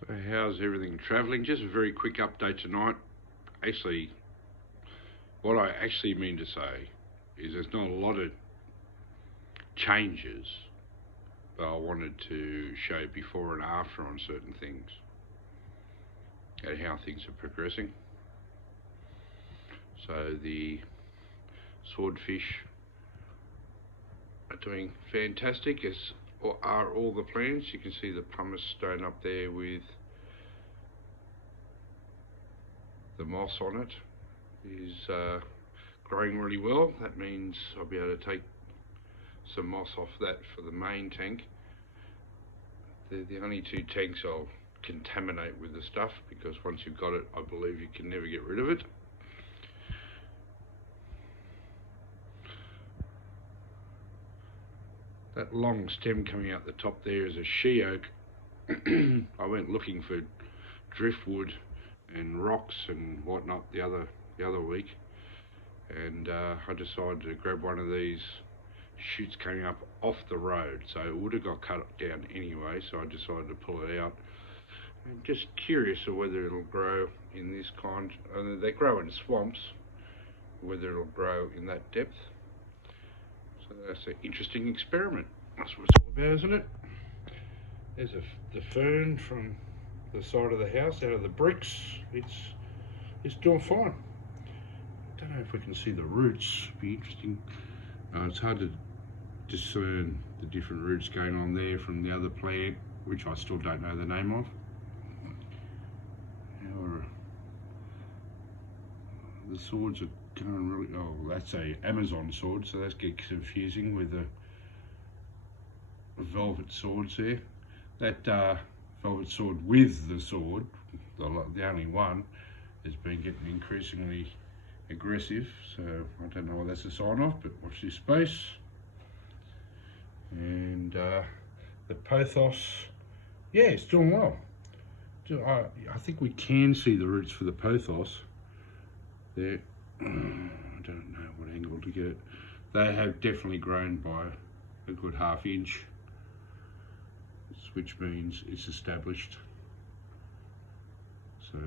So how's everything travelling? Just a very quick update tonight. Actually, what I actually mean to say is there's not a lot of changes, but I wanted to show before and after on certain things and how things are progressing. So the swordfish are doing fantastic, as are all the plants. You can see the pumice stone up there with the moss on it is growing really well. That means I'll be able to take some moss off that for the main tank. They're the only two tanks I'll contaminate with the stuff, because once you've got it, I believe you can never get rid of it. That long stem coming out the top there is a she oak. I went looking for driftwood and rocks and whatnot the other week, and I decided to grab one of these shoots coming up off the road, so it would have got cut down anyway, so I decided to pull it out. I'm just curious of whether it'll grow in this kind. They grow in swamps, whether it'll grow in that depth. So that's an interesting experiment. That's what it's all about, isn't it? There's the fern from the side of the house, out of the bricks. It's doing fine. Don't know if we can see the roots. Be interesting. It's hard to discern the different roots going on there from the other plant, which I still don't know the name of. The swords are going really. Oh, that's a Amazon sword, so that's get confusing with the velvet swords there. That velvet sword with the sword, the only one, has been getting increasingly aggressive, so I don't know what that's a sign of, but watch this space. And the pothos, yeah, it's doing well. I think we can see the roots for the pothos there. I don't know what angle to get it. They have definitely grown by a good ½ inch, which means it's established. So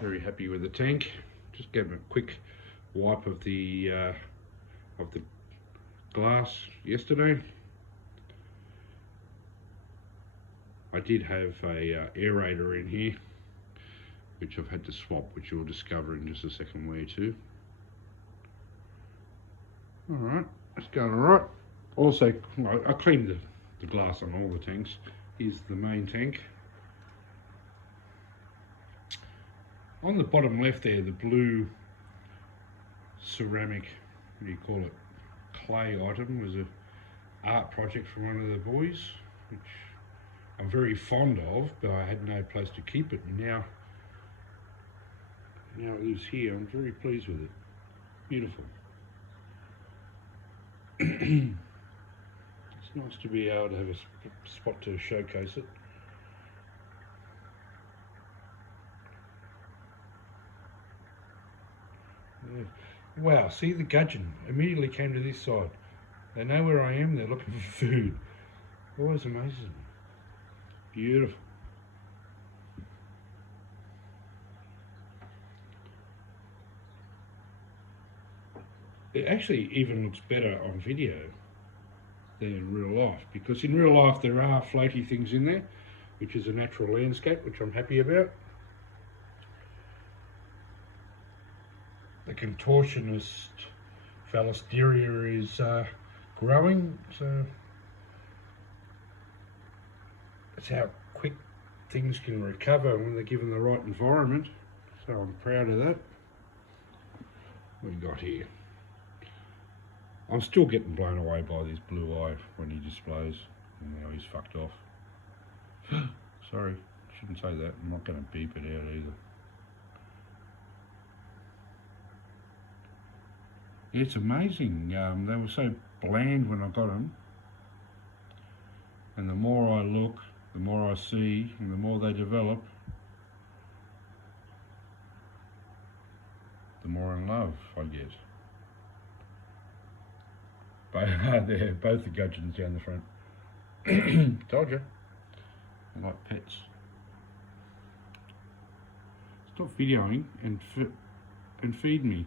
very happy with the tank. Just gave it a quick wipe of the glass yesterday. I did have a aerator in here, which I've had to swap, which you'll discover in just a second where to. Alright, that's going alright. Also, I cleaned the glass on all the tanks. Here's the main tank. On the bottom left there, the blue ceramic, what do you call it, clay item, was an art project from one of the boys, which I'm very fond of, but I had no place to keep it, and now it lives here. I'm very pleased with it. Beautiful. It's nice to be able to have a spot to showcase it. Yeah. Wow, see, the gudgeon immediately came to this side. They know where I am, they're looking for food. Always amazes me. Beautiful. It actually even looks better on video than in real life, because in real life there are floaty things in there, which is a natural landscape, which I'm happy about. The contortionist Phalasteria is growing, so that's how quick things can recover when they're given the right environment. So I'm proud of that. What we got here? I'm still getting blown away by this blue eye when he displays. And now he's fucked off. Sorry, shouldn't say that. I'm not going to beep it out either. It's amazing. They were so bland when I got them. And the more I look, the more I see, and the more they develop, the more in love I get. They're both the gudgeons down the front. Told you. They're like pets. Stop videoing and feed me.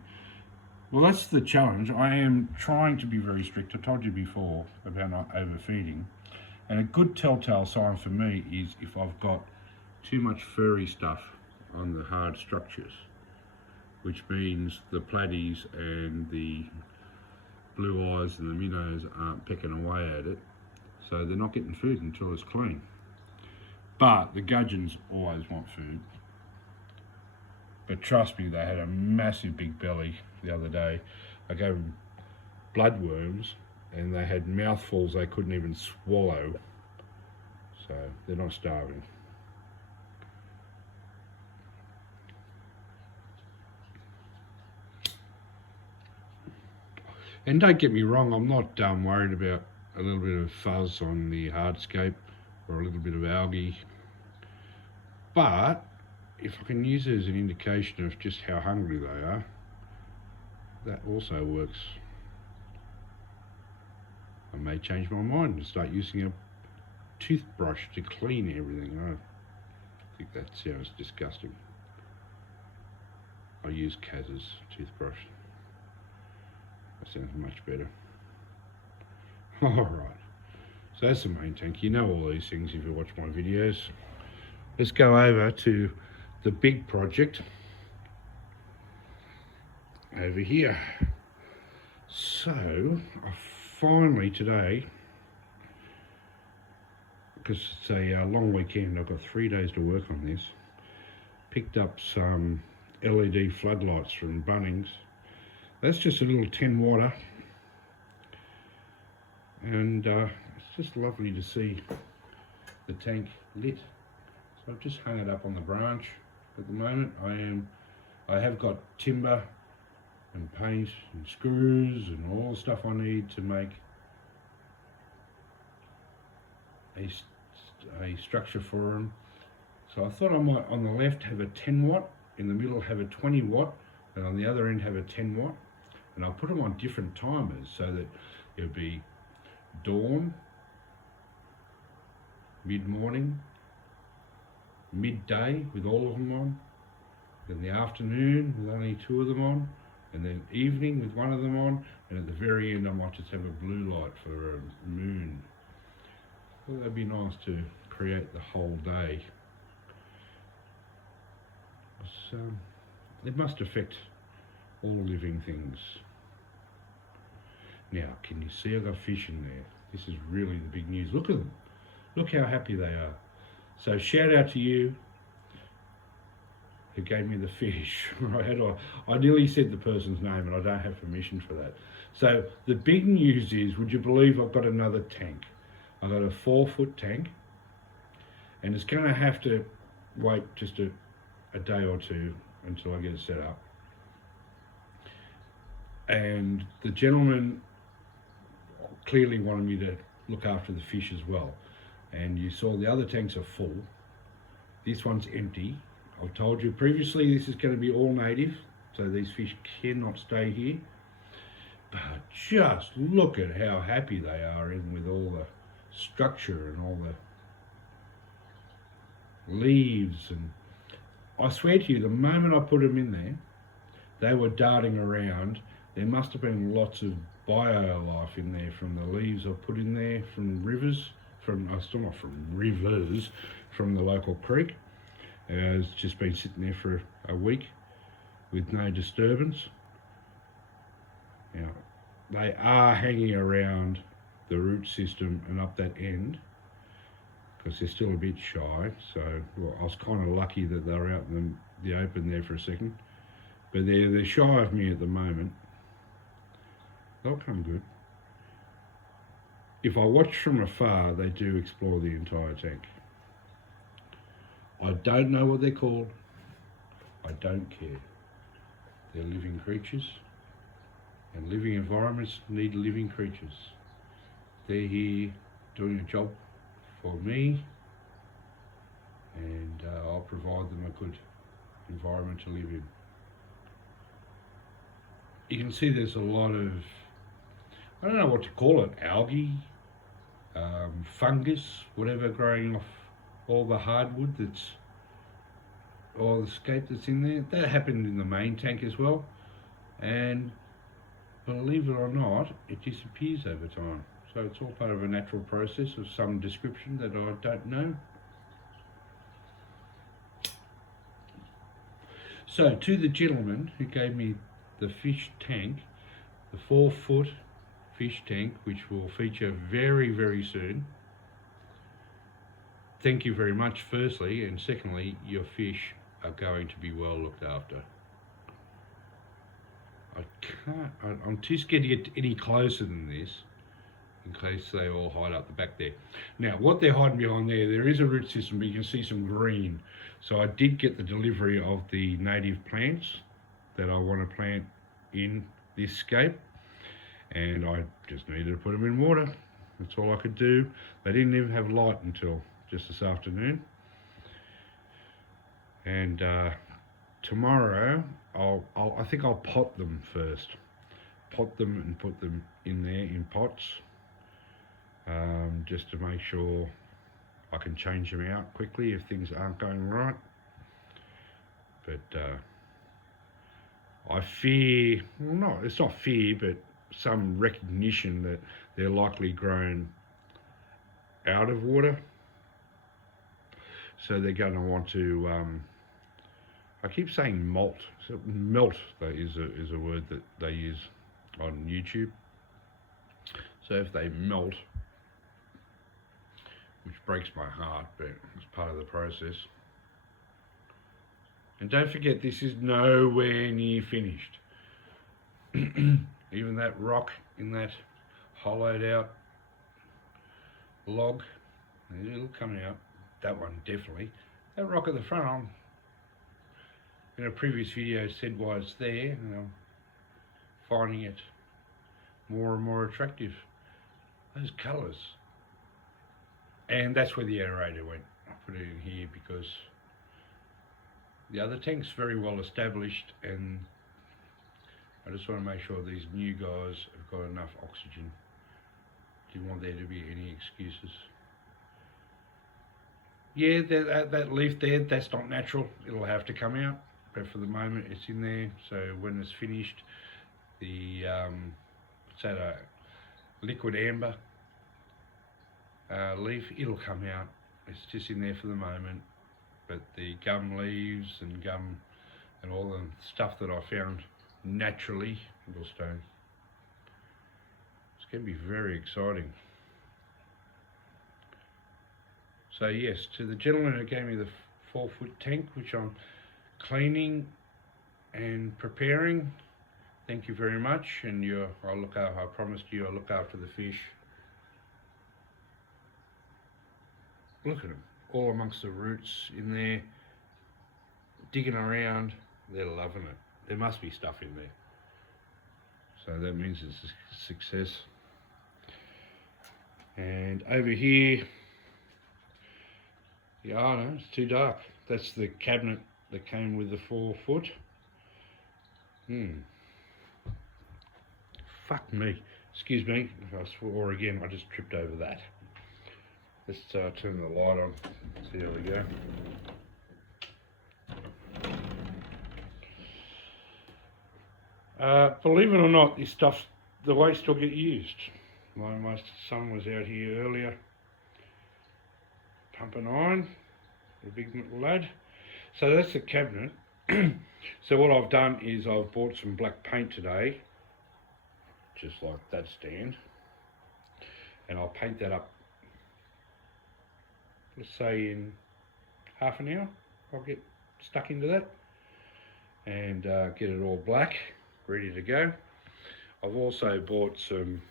Well, that's the challenge. I am trying to be very strict. I told you before about not overfeeding. And a good telltale sign for me is if I've got too much furry stuff on the hard structures, which means the platies and the blue eyes and the minnows aren't pecking away at it, so they're not getting food until it's clean. But the gudgeons always want food. But trust me, they had a massive big belly the other day. I gave them bloodworms and they had mouthfuls they couldn't even swallow. So they're not starving. And don't get me wrong, I'm not worried about a little bit of fuzz on the hardscape or a little bit of algae. But if I can use it as an indication of just how hungry they are, that also works. I may change my mind and start using a toothbrush to clean everything. I think that sounds disgusting. I use Kaz's toothbrush. That sounds much better. Alright, so that's the main tank. You know all these things if you watch my videos. Let's go over to the big project over here. So I finally today, because it's a long weekend, I've got 3 days to work on this, picked up some LED floodlights from Bunnings. That's just a little 10 watter, and it's just lovely to see the tank lit. So I've just hung it up on the branch. At the moment I have got timber and paint and screws and all the stuff I need to make a structure for them. So I thought I might on the left have a 10 watt, in the middle have a 20 watt, and on the other end have a 10 watt. And I'll put them on different timers so that it'll be dawn, mid-morning, midday with all of them on, then the afternoon with only 2 of them on, and then evening with 1 of them on, and at the very end I might just have a blue light for a moon. Well, that'd be nice to create the whole day. So it must affect all living things. Now, can you see I've got fish in there? This is really the big news. Look at them. Look how happy they are. So shout out to you who gave me the fish. I nearly said the person's name and I don't have permission for that. So the big news is, would you believe I've got another tank? I've got a 4-foot tank, and it's going to have to wait just a day or two until I get it set up. And the gentleman clearly wanted me to look after the fish as well. And you saw the other tanks are full. This one's empty. I've told you previously this is going to be all native, so these fish cannot stay here. But just look at how happy they are in with all the structure and all the leaves. And I swear to you, the moment I put them in there, they were darting around. There must have been lots of bio life in there from the leaves I put in there from rivers, from the local creek. It's just been sitting there for a week with no disturbance. Now, they are hanging around the root system and up that end because they're still a bit shy. So well, I was kind of lucky that they were out in the open there for a second. But they're shy of me at the moment. They'll come good. If I watch from afar, they do explore the entire tank. I don't know what they're called. I don't care. They're living creatures, and living environments need living creatures. They're here doing a job for me, and I'll provide them a good environment to live in. You can see there's a lot of, I don't know what to call it, algae, fungus, whatever growing off all the hardwood that's, all the scape that's in there. That happened in the main tank as well, and believe it or not, it disappears over time. So it's all part of a natural process of some description that I don't know. So to the gentleman who gave me the fish tank, the 4-foot fish tank, which will feature very, very soon, thank you very much firstly, and secondly, your fish are going to be well looked after. I'm too scared to get any closer than this in case they all hide up the back there. Now what they're hiding behind there is a root system, but you can see some green. So I did get the delivery of the native plants that I want to plant in this scape, and I just needed to put them in water. That's all I could do. They didn't even have light until just this afternoon. And tomorrow I think I'll pot them first. Pot them and put them in there in pots, just to make sure I can change them out quickly if things aren't going right. But I fear, well, no, it's not fear, but some recognition that they're likely grown out of water. So they're going to want to, I keep saying molt. So melt is a word that they use on YouTube. So if they melt, which breaks my heart, but it's part of the process. And don't forget, this is nowhere near finished. Even that rock in that hollowed out log, it'll come out. That one definitely. That rock at the front, in a previous video said why it's there, and I'm finding it more and more attractive. Those colours. And that's where the aerator went. I put it in here because the other tank's very well established, and I just want to make sure these new guys have got enough oxygen. Didn't want there to be any excuses. Yeah, that leaf there, that's not natural. It'll have to come out, but for the moment it's in there. So when it's finished, the what's that, a liquid amber leaf, it'll come out. It's just in there for the moment. But the gum leaves and gum and all the stuff that I found naturally will stay. It's going to be very exciting. So yes, to the gentleman who gave me the 4-foot tank, which I'm cleaning and preparing, thank you very much. And I promised you I'll look after the fish. Look at them, all amongst the roots in there, digging around. They're loving it. There must be stuff in there. So that means it's a success. And over here, yeah, I know, it's too dark. That's the cabinet that came with the 4-foot. Fuck me. Excuse me if I swore again. I just tripped over that. Let's turn the light on. See how we go. Believe it or not, this stuff, the waste still get used. My son was out here earlier pumping iron, a big little lad. So that's the cabinet. So what I've done is I've bought some black paint today, just like that stand, and I'll paint that up. Let's say in half an hour I'll get stuck into that and get it all black, ready to go. I've also bought some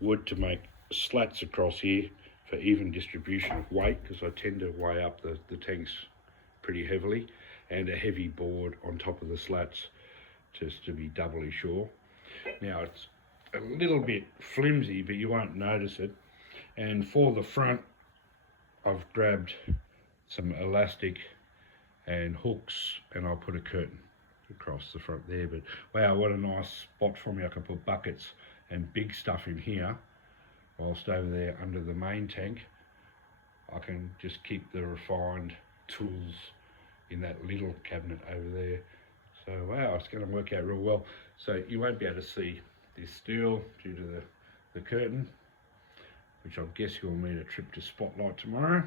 wood to make slats across here for even distribution of weight, because I tend to weigh up the tanks pretty heavily, and a heavy board on top of the slats just to be doubly sure. Now it's a little bit flimsy, but you won't notice it. And for the front, I've grabbed some elastic and hooks, and I'll put a curtain across the front there. But wow, what a nice spot for me. I can put buckets and big stuff in here, whilst over there under the main tank I can just keep the refined tools in that little cabinet over there. So wow, it's going to work out real well. So you won't be able to see this steel due to the curtain, which I guess you'll need a trip to Spotlight tomorrow.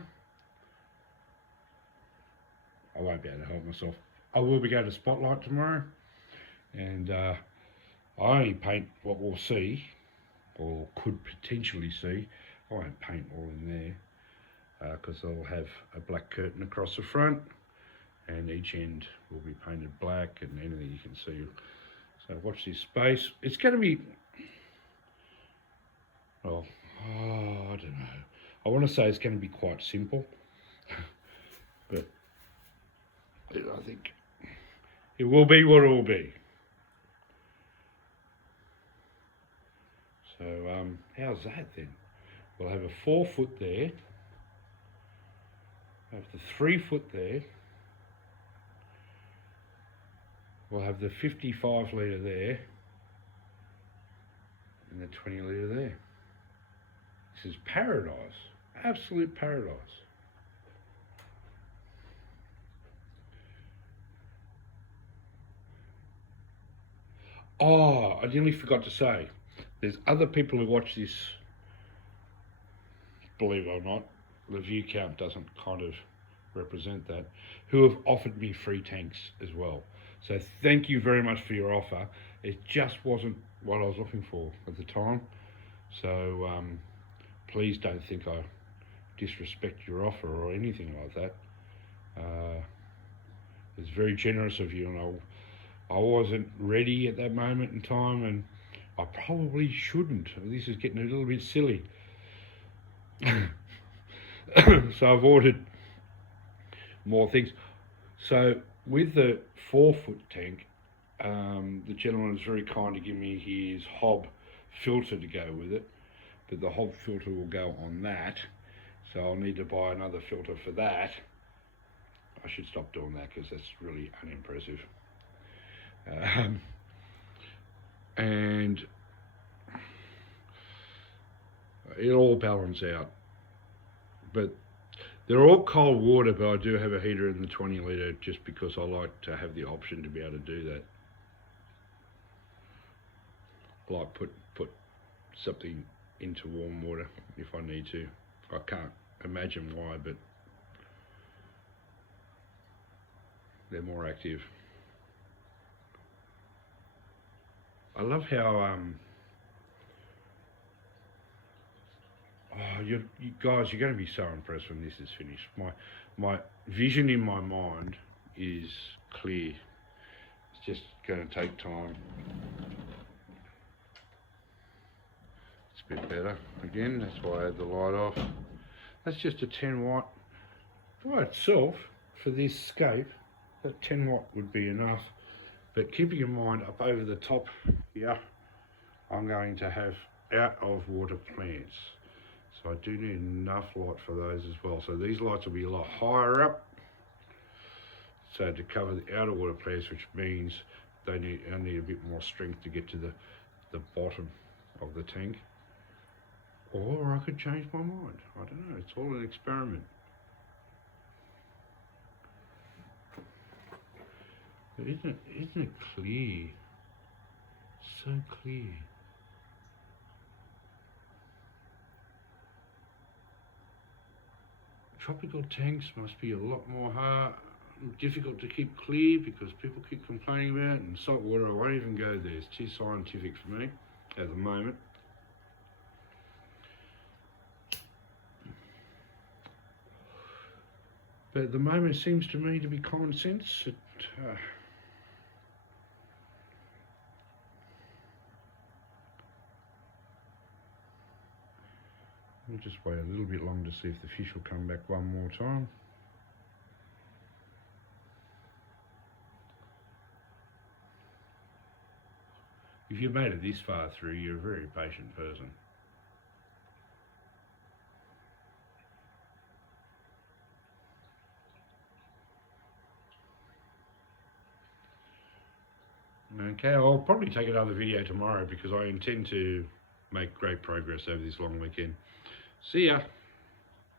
I won't be able to help myself. I will be going to Spotlight tomorrow, and I only paint what we'll see, or could potentially see. I won't paint all in there, because I'll have a black curtain across the front, and each end will be painted black, and anything you can see. So watch this space. It's going to be, well, I don't know. I want to say it's going to be quite simple, but I think it will be what it will be. So how's that then? We'll have a 4 foot there, have the 3 foot there, we'll have the 55 litre there, and the 20 litre there. This is paradise, absolute paradise. Oh, I nearly forgot to say, there's other people who watch this, believe it or not, the view count doesn't kind of represent that, who have offered me free tanks as well. So thank you very much for your offer. It just wasn't what I was looking for at the time. So please don't think I disrespect your offer or anything like that. It's very generous of you, and I wasn't ready at that moment in time, and I probably shouldn't. This is getting a little bit silly. So I've ordered more things. So with the 4 foot tank, the gentleman was very kind to give me his hob filter to go with it, but the hob filter will go on that, so I'll need to buy another filter for that. I should stop doing that because that's really unimpressive. And it'll all balance out. But they're all cold water, but I do have a heater in the 20 litre just because I like to have the option to be able to do that. Like put something into warm water if I need to. I can't imagine why, but they're more active. I love how you guys, you're going to be so impressed when this is finished. My vision in my mind is clear. It's just going to take time. It's a bit better. Again, that's why I had the light off. That's just a 10 watt. By itself, for this scape, that 10 watt would be enough. But keeping in mind, up over the top here, I'm going to have out of water plants. So I do need enough light for those as well. So these lights will be a lot higher up, so to cover the outer water plants, which means I need a bit more strength to get to the bottom of the tank. Or I could change my mind. I don't know, it's all an experiment. But isn't it clear? So clear. Tropical tanks must be a lot more difficult to keep clear because people keep complaining about it, and salt water, I won't even go there. It's too scientific for me at the moment. But at the moment it seems to me to be common sense. We'll just wait a little bit longer to see if the fish will come back one more time. If you've made it this far through, you're a very patient person. Okay, I'll probably take another video tomorrow because I intend to make great progress over this long weekend. See ya.